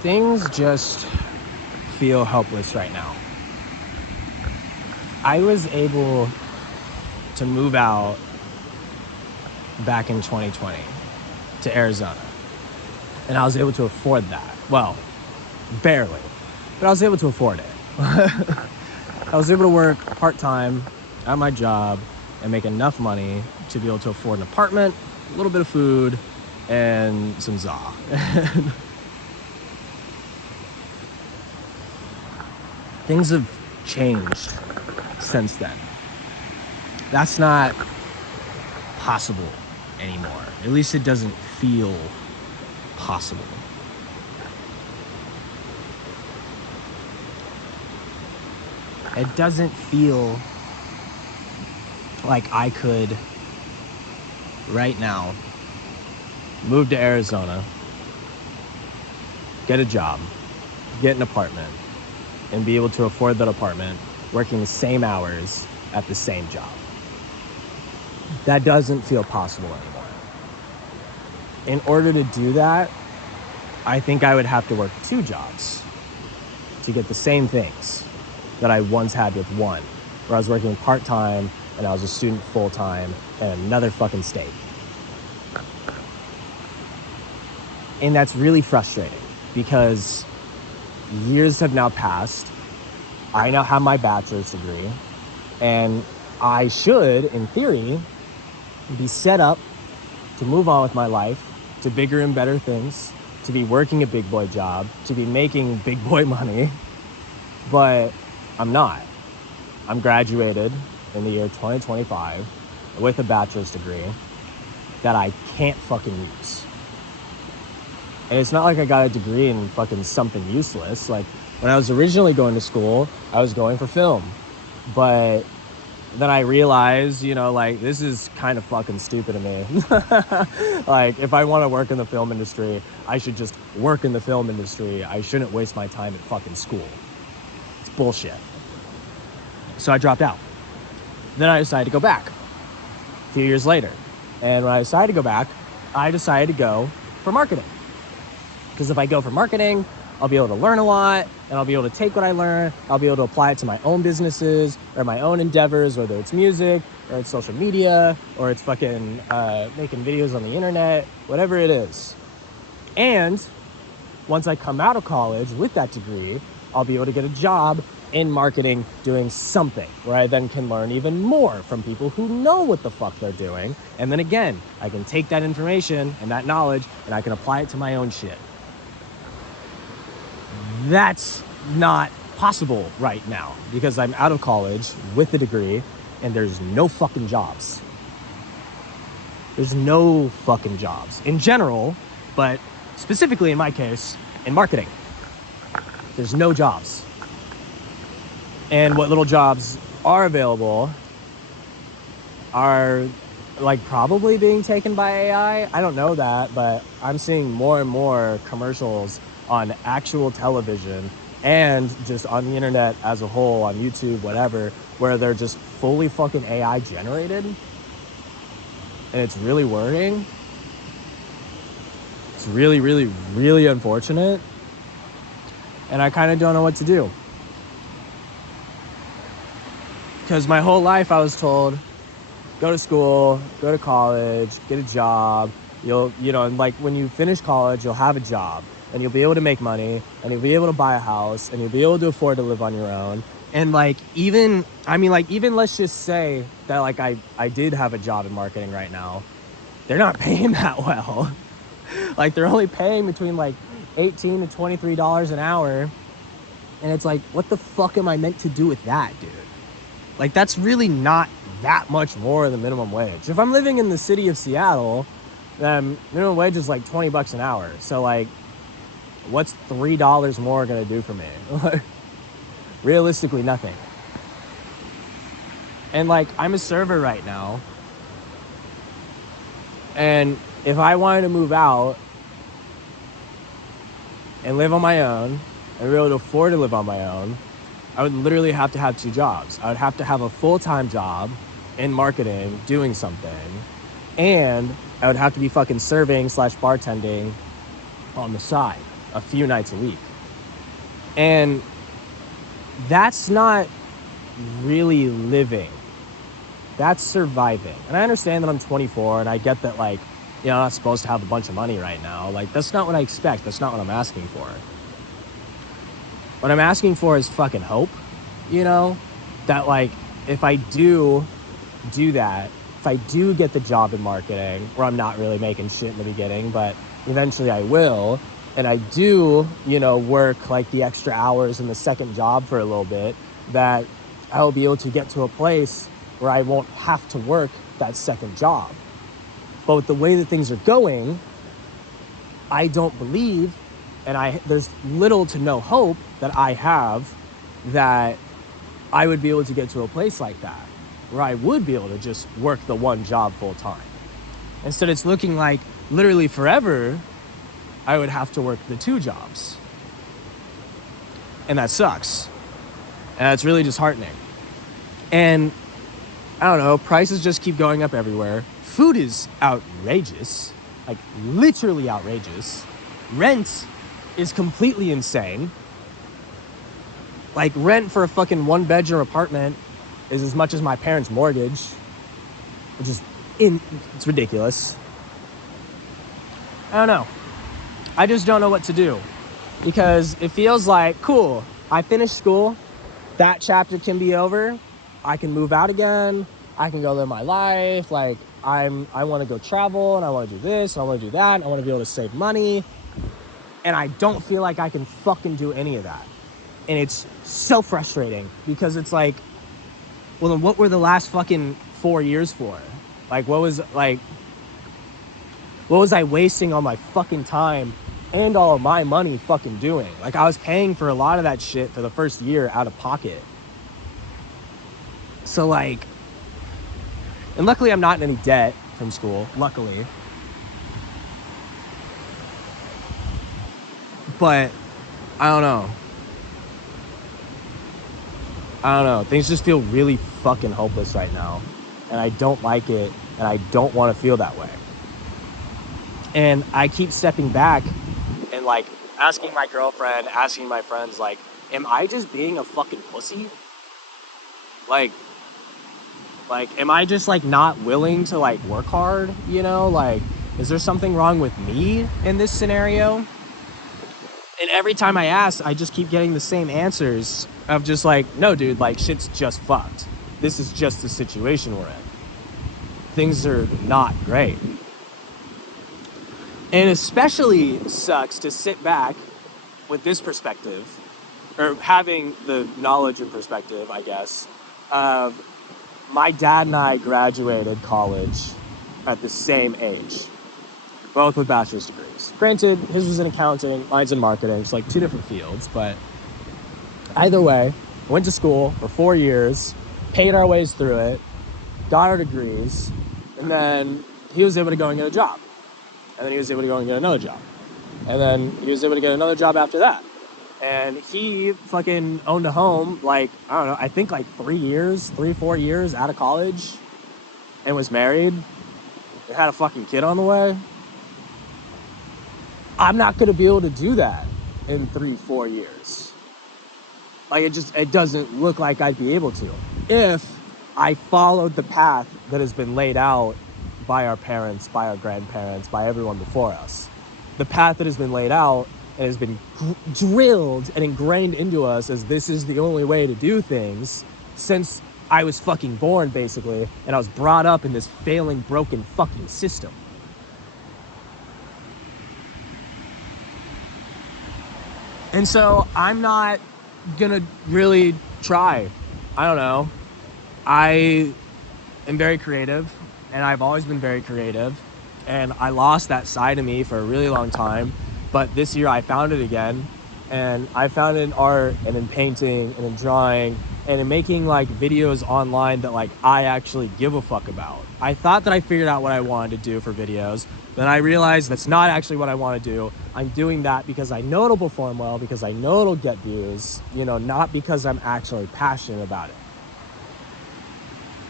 things just feel helpless right now. I was able to move out back in 2020 to Arizona, and I was able to afford that. Well, barely, but I was able to afford it. I was able to work part-time at my job and make enough money to be able to afford an apartment, a little bit of food, and some za. Things have changed since then. That's not possible anymore. At least it doesn't feel possible. It doesn't feel like I could, right now, move to Arizona, get a job, get an apartment, and be able to afford that apartment working the same hours at the same job. That doesn't feel possible anymore. In order to do that, I think I would have to work 2 jobs to get the same things that I once had with one, where I was working part-time and I was a student full-time in another fucking state. And that's really frustrating because years have now passed. I now have my bachelor's degree, and I should, in theory, be set up to move on with my life to bigger and better things, to be working a big boy job, to be making big boy money, but I'm not. I'm graduated in the year 2025 with a bachelor's degree that I can't fucking use. And it's not like I got a degree in fucking something useless. Like, when I was originally going to school, I was going for film. But then I realized, like, this is kind of fucking stupid to me. Like, if I want to work in the film industry, I should just work in the film industry. I shouldn't waste my time at fucking school. It's bullshit. So I dropped out. Then I decided to go back a few years later. And when I decided to go back, I decided to go for marketing. Because if I go for marketing, I'll be able to learn a lot, and I'll be able to take what I learn, I'll be able to apply it to my own businesses or my own endeavors, whether it's music or it's social media or it's fucking making videos on the internet, whatever it is. And once I come out of college with that degree, I'll be able to get a job in marketing doing something where I then can learn even more from people who know what the fuck they're doing. And then again, I can take that information and that knowledge and I can apply it to my own shit. That's not possible right now because I'm out of college with a degree and there's no fucking jobs. There's no fucking jobs in general, but specifically in my case, in marketing. There's no jobs. And what little jobs are available are like probably being taken by AI. I don't know that, but I'm seeing more and more commercials on actual television and just on the internet as a whole, on YouTube, whatever, where they're just fully fucking AI generated. And it's really worrying. It's really, really, really unfortunate. And I kind of don't know what to do. Because my whole life I was told, go to school, go to college, get a job. And like when you finish college, you'll have a job and you'll be able to make money and you'll be able to buy a house and you'll be able to afford to live on your own. And like, even let's just say that like I did have a job in marketing right now. They're not paying that well. Like they're only paying between like $18 to $23 an hour. And it's like, what the fuck am I meant to do with that, dude? Like, that's really not that much more than minimum wage. If I'm living in the city of Seattle, then minimum wage is like $20 an hour. So like, what's $3 more gonna do for me? Realistically, nothing. And like, I'm a server right now. And if I wanted to move out and live on my own and be able to afford to live on my own, I would literally have to have 2 jobs. I would have to have a full-time job in marketing doing something, and I would have to be fucking serving / bartending on the side. a few nights a week. And that's not really living. That's surviving. And I understand that I'm 24 and I get that, like, you know, I'm not supposed to have a bunch of money right now. Like, that's not what I expect. That's not what I'm asking for. What I'm asking for is fucking hope, you know? That, like, if I do that, if I do get the job in marketing, where I'm not really making shit in the beginning, but eventually I will, and I do, you know, work, like, the extra hours in the second job for a little bit, that I will be able to get to a place where I won't have to work that second job. But with the way that things are going, I don't believe, and there's little to no hope that I have that I would be able to get to a place like that, where I would be able to just work the one job full time. Instead, it's looking like literally forever I would have to work the two jobs. And that sucks. And it's really disheartening. And I don't know, prices just keep going up everywhere. Food is outrageous, like literally outrageous. Rent is completely insane. Like, rent for a fucking one-bedroom apartment is as much as my parents' mortgage, which is it's ridiculous. I don't know. I just don't know what to do, because it feels like, cool, I finished school, that chapter can be over, I can move out again, I can go live my life, like, I want to go travel, and I want to do this, and I want to do that, and I want to be able to save money, and I don't feel like I can fucking do any of that. And it's so frustrating, because it's like, well, then what were the last fucking 4 years for? Like, what was I wasting all my fucking time and all of my money fucking doing? Like, I was paying for a lot of that shit for the first year out of pocket. So, like, and luckily I'm not in any debt from school, luckily. But I don't know. Things just feel really fucking hopeless right now. And I don't like it. And I don't want to feel that way. And I keep stepping back and, like, asking my girlfriend, asking my friends, like, am I just being a fucking pussy? Like, am I just, like, not willing to, like, work hard, you know? Like, is there something wrong with me in this scenario? And every time I ask, I just keep getting the same answers of just like, no, dude, like, shit's just fucked. This is just the situation we're in. Things are not great. And especially sucks to sit back with this perspective, or having the knowledge and perspective, I guess, of my dad and I graduated college at the same age, both with bachelor's degrees. Granted, his was in accounting, mine's in marketing. It's like two different fields, but either way, went to school for 4 years, paid our ways through it, got our degrees, and then he was able to go and get a job. And then he was able to go and get another job. And then he was able to get another job after that. And he fucking owned a home, like, I don't know, I think like 4 years out of college, and was married and had a fucking kid on the way. I'm not going to be able to do that in 3-4 years. Like, it doesn't look like I'd be able to if I followed the path that has been laid out by our parents, by our grandparents, by everyone before us. The path that has been laid out and has been drilled and ingrained into us as this is the only way to do things since I was fucking born, basically, and I was brought up in this failing, broken fucking system. And so I'm not gonna really try. I don't know. I am very creative, and I've always been very creative, and I lost that side of me for a really long time, but this year I found it again, and I found it in art and in painting and in drawing and in making like videos online that like I actually give a fuck about. I thought that I figured out what I wanted to do for videos, then I realized that's not actually what I want to do. I'm doing that because I know it'll perform well, because I know it'll get views, you know, not because I'm actually passionate about it.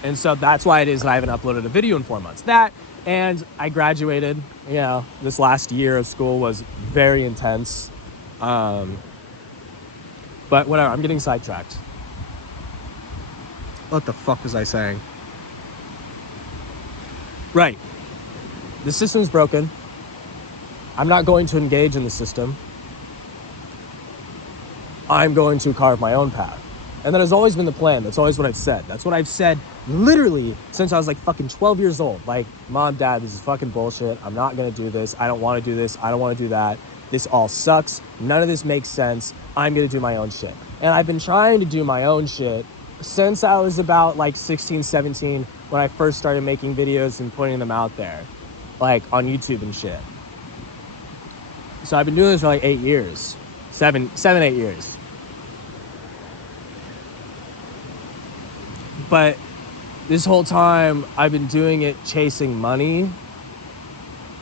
And so that's why it is that I haven't uploaded a video in 4 months. That, and I graduated, you know, this last year of school was very intense. But whatever, I'm getting sidetracked. What the fuck was I saying? Right. The system's broken. I'm not going to engage in the system. I'm going to carve my own path. And that has always been the plan. That's always what I've said. That's what I've said literally since I was like fucking 12 years old. Like, Mom, Dad, this is fucking bullshit. I'm not going to do this. I don't want to do this. I don't want to do that. This all sucks. None of this makes sense. I'm going to do my own shit. And I've been trying to do my own shit since I was about like 16, 17, when I first started making videos and putting them out there, like on YouTube and shit. So I've been doing this for like 8 years, 8 years. But this whole time I've been doing it chasing money,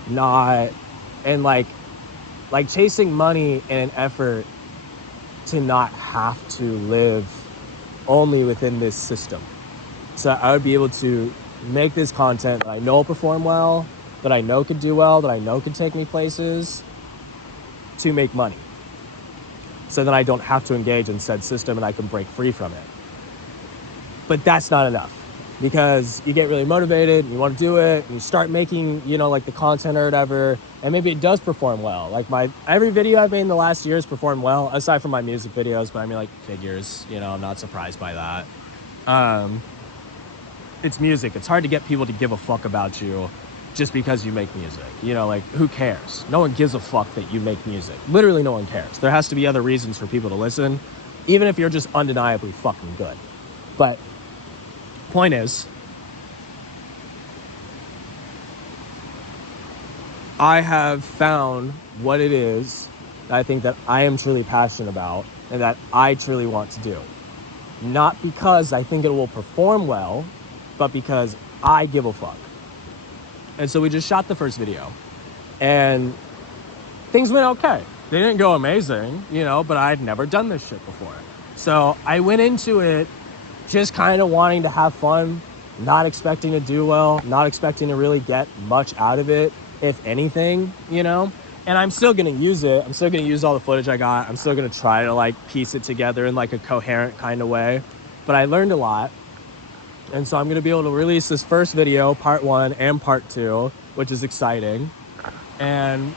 and like chasing money in an effort to not have to live only within this system. So I would be able to make this content that I know will perform well, that I know could do well, that I know could take me places, to make money. So then I don't have to engage in said system and I can break free from it. But that's not enough, because you get really motivated and you want to do it and you start making, you know, like the content or whatever, and maybe it does perform well. Like every video I've made in the last year has performed well, aside from my music videos, but I mean like figures, you know, I'm not surprised by that. It's music. It's hard to get people to give a fuck about you just because you make music. You know, like, who cares? No one gives a fuck that you make music. Literally no one cares. There has to be other reasons for people to listen, even if you're just undeniably fucking good. But point is, I have found what it is that I think that I am truly passionate about and that I truly want to do. Not because I think it will perform well, but because I give a fuck. And so we just shot the first video and things went okay. They didn't go amazing, you know, but I'd never done this shit before. So I went into it just kind of wanting to have fun, not expecting to do well, not expecting to really get much out of it, if anything, you know? And I'm still gonna use it. I'm still gonna use all the footage I got. I'm still gonna try to like piece it together in like a coherent kind of way. But I learned a lot. And so I'm gonna be able to release this first video, part 1 and part 2, which is exciting. And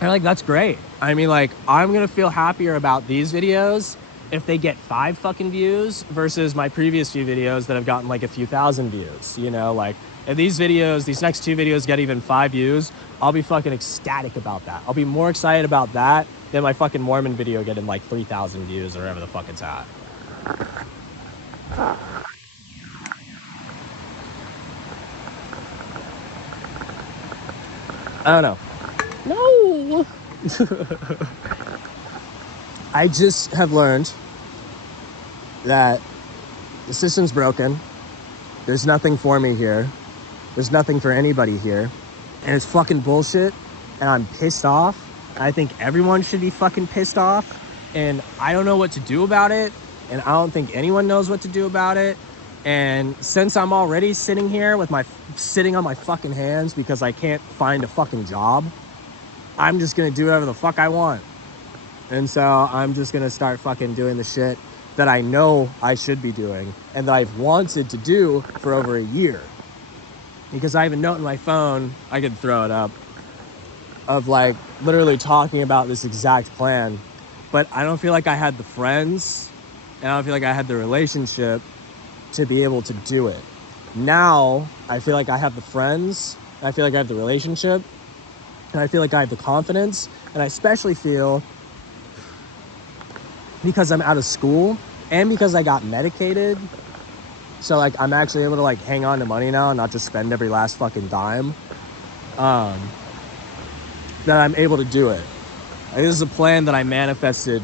like, that's great. I mean, like, I'm gonna feel happier about these videos if they get 5 fucking views versus my previous few videos that have gotten like a few thousand views, you know? Like, if these videos, these next 2 videos get even 5 views, I'll be fucking ecstatic about that. I'll be more excited about that than my fucking Mormon video getting like 3,000 views or whatever the fuck it's at. I don't know. No! I just have learned that the system's broken. There's nothing for me here. There's nothing for anybody here. And it's fucking bullshit. And I'm pissed off. I think everyone should be fucking pissed off. And I don't know what to do about it. And I don't think anyone knows what to do about it. And since I'm already sitting here with sitting on my fucking hands because I can't find a fucking job, I'm just gonna do whatever the fuck I want. And so I'm just gonna start fucking doing the shit that I know I should be doing and that I've wanted to do for over a year. Because I have a note in my phone, I could throw it up, of like literally talking about this exact plan. But I don't feel like I had the friends and I don't feel like I had the relationship to be able to do it. Now I feel like I have the friends, and I feel like I have the relationship, and I feel like I have the confidence, and I especially feel, because I'm out of school and because I got medicated, so like I'm actually able to like hang on to money now and not just spend every last fucking dime, that I'm able to do it. Like, this is a plan that I manifested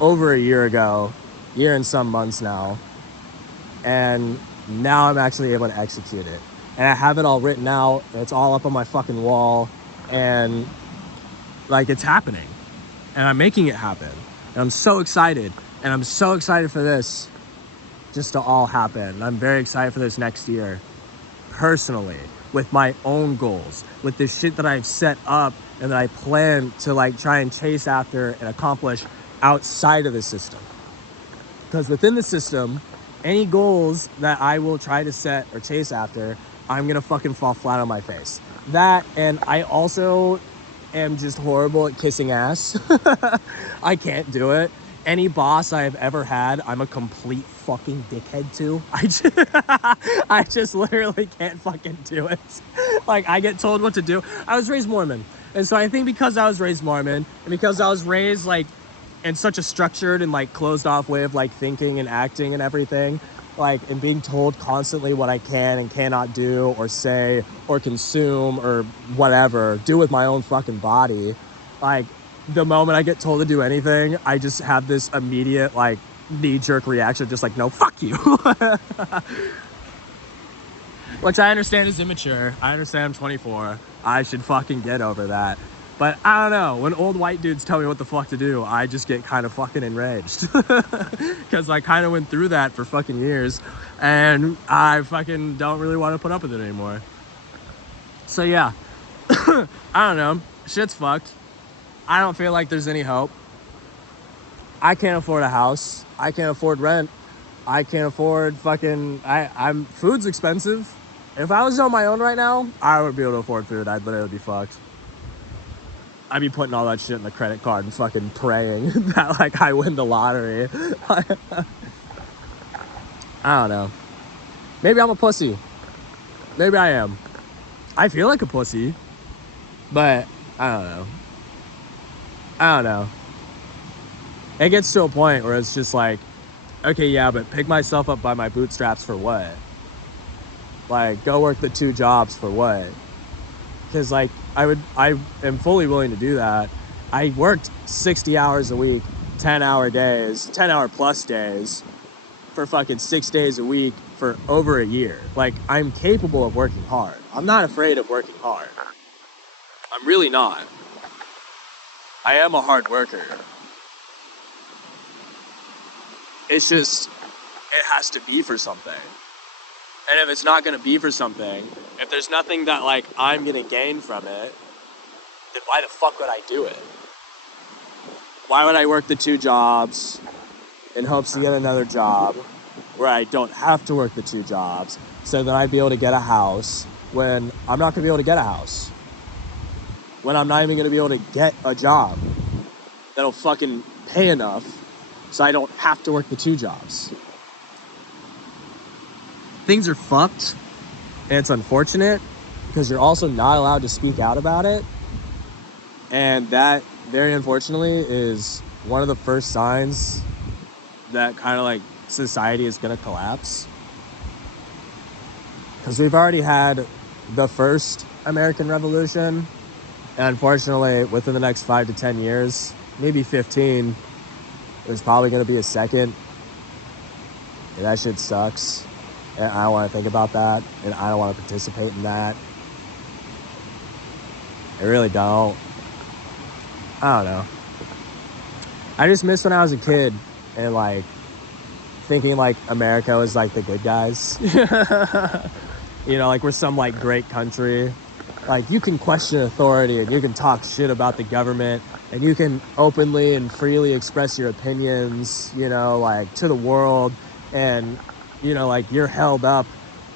over a year ago, year and some months now, and now I'm actually able to execute it. And I have it all written out, it's all up on my fucking wall, and like, it's happening, and I'm making it happen. And I'm so excited, and I'm so excited for this just to all happen. I'm very excited for this next year, personally. with my own goals, with the shit that I've set up and that I plan to like try and chase after and accomplish outside of the system. Because within the system, any goals that I will try to set or chase after, I'm gonna fucking fall flat on my face. That, and I also am just horrible at kissing ass. I can't do it. Any boss I've ever had, I'm a complete fucking dickhead to. I just literally can't fucking do it. Like, I get told what to do. I was raised Mormon. And so I think because I was raised Mormon, and because I was raised, like, in such a structured and, like, closed off way of, like, thinking and acting and everything, like, and being told constantly what I can and cannot do or say or consume or whatever, do with my own fucking body, like, the moment I get told to do anything, I just have this immediate, like, knee-jerk reaction, just like, no, fuck you. Which I understand is immature. I understand I'm 24. I should fucking get over that. But I don't know, when old white dudes tell me what the fuck to do, I just get kind of fucking enraged. Because I kind of went through that for fucking years, and I fucking don't really want to put up with it anymore. So yeah, I don't know, shit's fucked. I don't feel like there's any hope. I can't afford a house. I can't afford rent. I can't afford fucking, food's expensive. If I was on my own right now, I would be able to afford food. I'd literally be fucked. I'd be putting all that shit in the credit card and fucking praying that, like, I win the lottery. I don't know. Maybe I'm a pussy. Maybe I am. I feel like a pussy. But, I don't know. I don't know. It gets to a point where it's just like, okay, yeah, but pick myself up by my bootstraps for what? Like, go work the 2 jobs for what? Because, like, I am fully willing to do that. I worked 60 hours a week, 10-hour days, 10-hour plus days for fucking 6 days a week for over a year. Like, I'm capable of working hard. I'm not afraid of working hard. I'm really not. I am a hard worker. It's just, it has to be for something. And if it's not going to be for something, if there's nothing that, like, I'm going to gain from it, then why the fuck would I do it? Why would I work the 2 jobs in hopes to get another job where I don't have to work the 2 jobs so that I'd be able to get a house when I'm not going to be able to get a house? When I'm not even going to be able to get a job that'll fucking pay enough so I don't have to work the 2 jobs. Things are fucked, and it's unfortunate because you're also not allowed to speak out about it. And that, very unfortunately, is one of the first signs that kind of like society is going to collapse. Because we've already had the first American Revolution, and unfortunately, within the next 5 to 10 years, maybe 15, there's probably going to be a second. And that shit sucks. And I don't want to think about that. And I don't want to participate in that. I really don't. I don't know. I just miss when I was a kid and, like, thinking, like, America was, like, the good guys. You know, like, we're some, like, great country. Like, you can question authority and you can talk shit about the government and you can openly and freely express your opinions, you know, like, to the world. And, you know, like, you're held up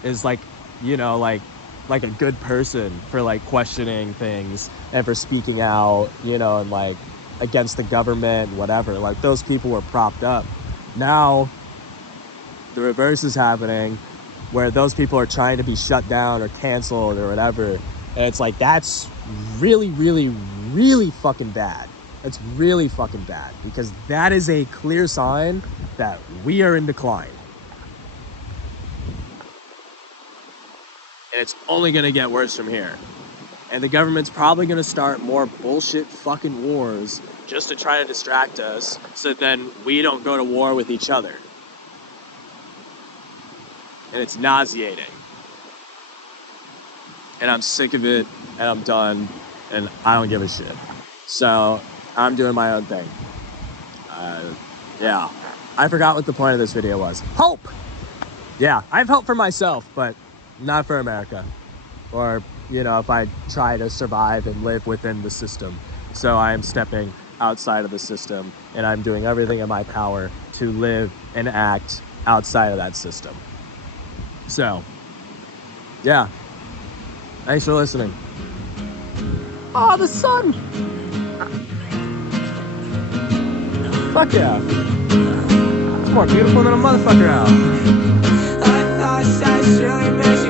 as, like, you know, like a good person for, like, questioning things and for speaking out, you know, and, like, against the government and whatever. Like, those people were propped up. Now, the reverse is happening, where those people are trying to be shut down or canceled or whatever. And it's like, that's really, really, really fucking bad. It's really fucking bad, because that is a clear sign that we are in decline. And it's only going to get worse from here. And the government's probably going to start more bullshit fucking wars just to try to distract us so then we don't go to war with each other. And it's nauseating. And I'm sick of it, and I'm done, and I don't give a shit. So I'm doing my own thing. Yeah. I forgot what the point of this video was. Hope! Yeah, I have hope for myself, but not for America. or, you know, if I try to survive and live within the system. So I am stepping outside of the system, and I'm doing everything in my power to live and act outside of that system. So, yeah. Thanks for listening. Oh, the sun! Fuck yeah. It's more beautiful than a motherfucker out. I thought I surely met you.